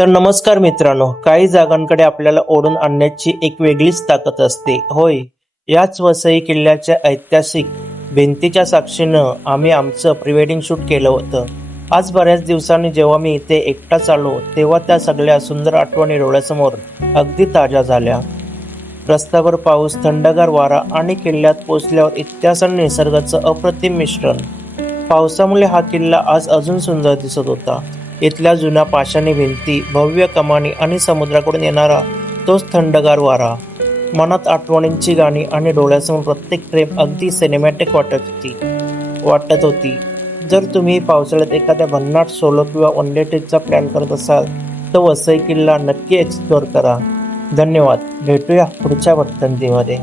तर नमस्कार मित्रांनो, काही जागांकडे आपल्याला ओढून आणण्याची एक वेगळीच ताकद असते. होय, याच वसई किल्ल्याच्या ऐतिहासिक भिंतीच्या साक्षीनं आम्ही आमचं प्री-वेडिंग शूट केलं होतं. आज बऱ्याच दिवसांनी जेव्हा मी इथे एकटाच आलो, तेव्हा त्या सगळ्या सुंदर आठवणी डोळ्यासमोर अगदी ताज्या झाल्या. रस्त्यावर पाऊस, थंडगार वारा आणि किल्ल्यात पोचल्यावर इतिहास आणि निसर्गाचं अप्रतिम मिश्रण. पावसामुळे हा किल्ला आज अजून सुंदर दिसत होता. इथल्या जुन्या पाषाणी भिंती, भव्य कमानी आणि समुद्राकडून येणारा तोच थंडगार वारा, मनात आठवणींची गाणी आणि डोळ्यासमोर प्रत्येक फ्रेम अगदी सिनेमॅटिक वाटत होती. जर तुम्ही पावसाळ्यात एखाद्या भन्नाट सोलो किंवा वन डे ट्रिपचा प्लॅन करत असाल तर वसई किल्ला नक्की एक्सप्लोअर करा. धन्यवाद. भेटूया पुढच्या वर्तंतीमध्ये.